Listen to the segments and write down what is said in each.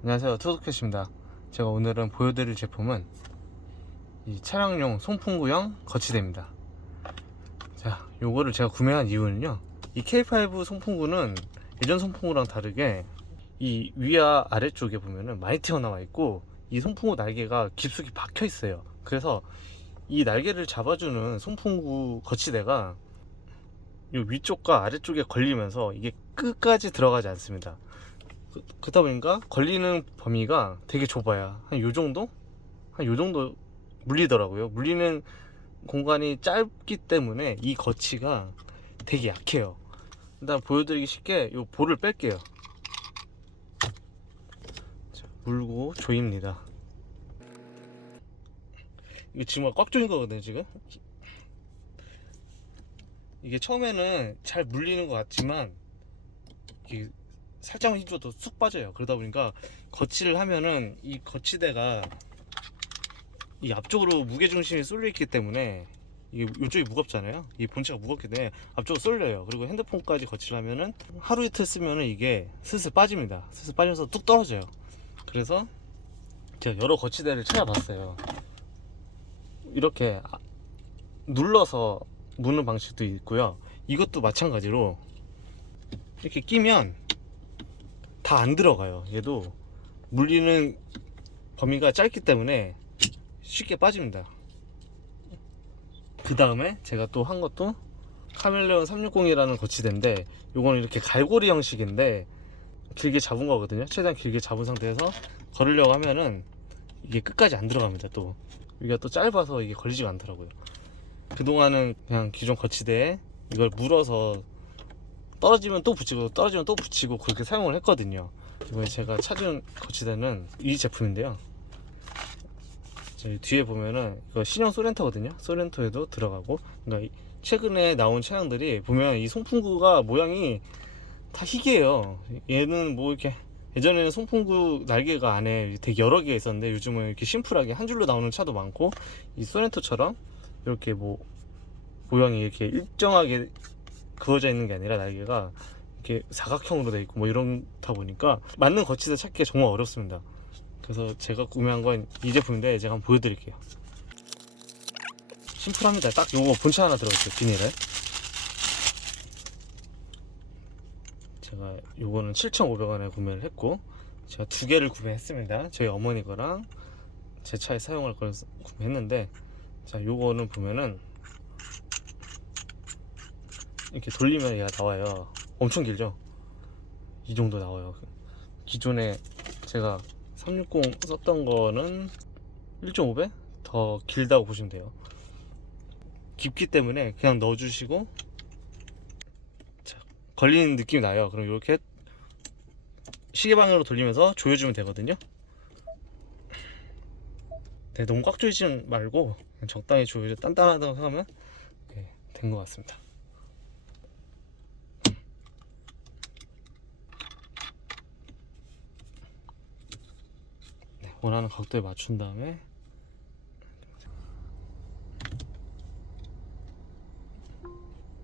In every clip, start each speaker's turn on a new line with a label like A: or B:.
A: 안녕하세요. 투스캣입니다. 제가 오늘은 보여드릴 제품은 이 차량용 송풍구형 거치대입니다. 자 요거를 제가 구매한 이유는요. 이 K5 송풍구는 예전 송풍구랑 다르게 이 위와 아래쪽에 보면은 많이 튀어나와 있고 이 송풍구 날개가 깊숙이 박혀 있어요. 그래서 이 날개를 잡아주는 송풍구 거치대가 요 위쪽과 아래쪽에 걸리면서 이게 끝까지 들어가지 않습니다 그, 그러다 보니까 걸리는 범위가 되게 좁아요. 한 요 정도? 한 요 정도 물리더라고요. 물리는 공간이 짧기 때문에 이 거치가 되게 약해요. 일단 보여드리기 쉽게 요 볼을 뺄게요. 자, 물고 조입니다. 이거 지금 꽉 조인 거거든요, 지금. 이게 처음에는 잘 물리는 것 같지만 이게 살짝만 힘줘도 쑥 빠져요. 그러다 보니까 거치를 하면은 이 거치대가 이 앞쪽으로 무게 중심이 쏠려 있기 때문에 이게 이쪽이 무겁잖아요. 이 본체가 무겁기 때문에 앞쪽으로 쏠려요. 그리고 핸드폰까지 거치를 하면은 하루 이틀 쓰면은 이게 슬슬 빠집니다. 슬슬 빠져서 뚝 떨어져요. 그래서 제가 여러 거치대를 찾아봤어요. 이렇게 아- 눌러서 무는 방식도 있고요. 이것도 마찬가지로 이렇게 끼면 다 안 들어가요. 얘도 물리는 범위가 짧기 때문에 쉽게 빠집니다. 그 다음에 제가 또 한 것도 카멜레온 360이라는 거치대인데 요거는 이렇게 갈고리 형식인데 길게 잡은 거거든요. 최대한 길게 잡은 상태에서 걸으려고 하면은 이게 끝까지 안 들어갑니다. 또 여기가 또 짧아서 이게 걸리지가 않더라고요. 그동안은 그냥 기존 거치대에 이걸 물어서 떨어지면 또 붙이고 떨어지면 또 붙이고 그렇게 사용을 했거든요. 이번에 제가 찾은 거치대는 이 제품인데요. 저희 뒤에 보면은 이거 신형 소렌토거든요. 소렌토에도 들어가고 그러니까 이- 최근에 나온 차량들이 보면 이 송풍구가 모양이 다 희귀해요. 얘는 뭐 이렇게 예전에는 송풍구 날개가 안에 되게 여러 개가 있었는데 요즘은 이렇게 심플하게 한 줄로 나오는 차도 많고 이 소렌토처럼 이렇게 뭐 모양이 이렇게 일정하게 그어져 있는 게 아니라 날개가 이렇게 사각형으로 돼 있고 뭐 이런다 보니까 맞는 거치대 찾기가 정말 어렵습니다. 그래서 제가 구매한 건 이 제품인데 제가 한번 보여드릴게요. 심플합니다. 딱 요거 본체 하나 들어있어요. 비닐에. 제가 요거는 7,500원에 구매를 했고 제가 두 개를 구매했습니다. 저희 어머니 거랑 제 차에 사용할 걸 구매했는데 자 요거는 보면은 이렇게 돌리면 얘가 나와요. 엄청 길죠? 이 정도 나와요. 기존에 제가 360 썼던 거는 1.5배? 더 길다고 보시면 돼요. 깊기 때문에 그냥 넣어주시고 자, 걸리는 느낌이 나요. 그럼 이렇게 시계 방향으로 돌리면서 조여주면 되거든요. 네, 너무 꽉 조이지 말고 적당히 조여서 단단하다고 생각하면 네, 된것 같습니다 원하는 각도에 맞춘 다음에.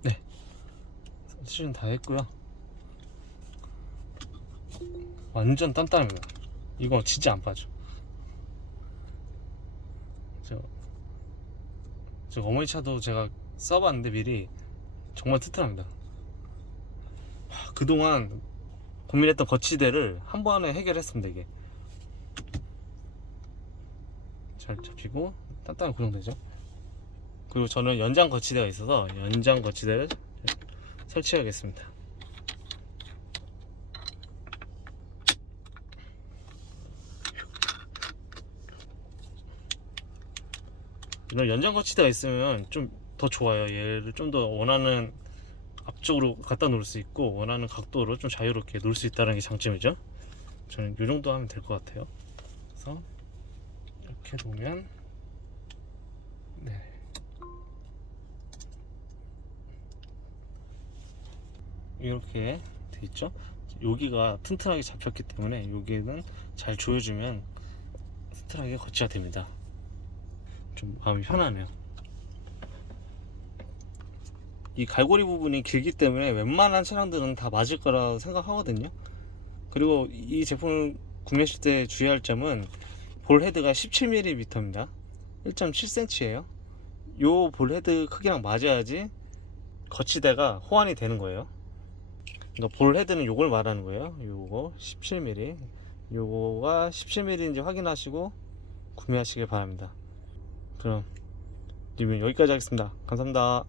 A: 네. 수준 다 했고요. 완전 단단합니다. 이거 진짜 안 빠져. 저, 저 어머니 차도 제가 써봤는데 미리 정말 튼튼합니다. 하, 그동안 고민했던 거치대를 한 번에 해결했습니다 이게 잘 잡히고 단단히 고정되죠. 그리고 저는 연장 거치대가 있어서 연장 거치대를 설치하겠습니다. 이런 연장 거치대가 있으면 좀 더 좋아요. 얘를 좀 더 원하는 앞쪽으로 갖다 놓을 수 있고 원하는 각도로 좀 자유롭게 놓을 수 있다는 게 장점이죠. 저는 이 정도 하면 될 것 같아요. 그래서 이렇게 놓으면 네. 이렇게 돼 있죠? 여기가 튼튼하게 잡혔기 때문에 여기는 잘 조여주면 튼튼하게 거치가 됩니다. 좀 마음이 편하네요. 이 갈고리 부분이 길기 때문에 웬만한 차량들은 다 맞을 거라 생각하거든요. 그리고 이 제품을 구매하실 때 주의할 점은 볼 헤드가 17mm입니다. 1.7cm예요. 요 볼 헤드 크기랑 맞아야지 거치대가 호환이 되는 거예요. 그러니까 볼 헤드는 요걸 말하는 거예요. 요거 17mm. 요거가 17mm인지 확인하시고 구매하시길 바랍니다. 그럼 리뷰는 여기까지 하겠습니다. 감사합니다.